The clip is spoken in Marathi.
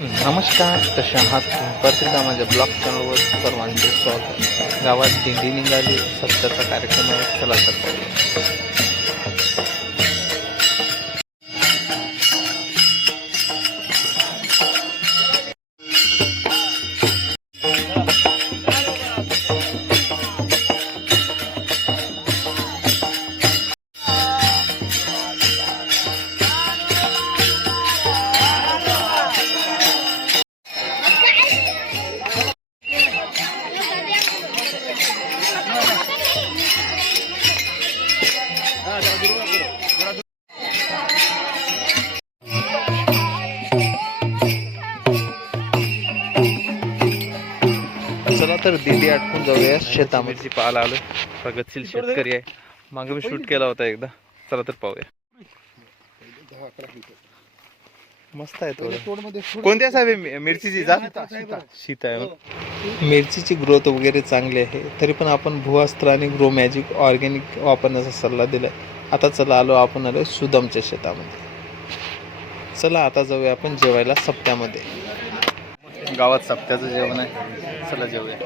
नमस्कार कशा आहात पत्रिका माझ्या ब्लॉग चॅनलवर सर्वांचे स्वागत गावात दिंडी निघाली सत्याचा कार्यक्रम आहे चला तर चला तर दिंडी आटकून जाऊया. शेतामध्ये. पाहायला आलो प्रगतशील शेतकरी आहे. मागे मी शूट केला होता एकदा. चला तर पाहूया. मस्त आहे थोडं. कोणत्या साहेब? मिरचीची जात शीत आहे मिरचीची ग्रोथ वगैरे चांगली आहे. तरी पण आपण भूअस्त्र आणि ग्रो मॅजिक ऑर्गॅनिक वापरण्याचा सल्ला दिला आता चला आलो आपण आलो सुदमच्या शेतामध्ये. चला आता जाऊया आपण जेवायला सप्त्यामध्ये. गावात सप्त्याचं जेवण आहे. चला जेवूया.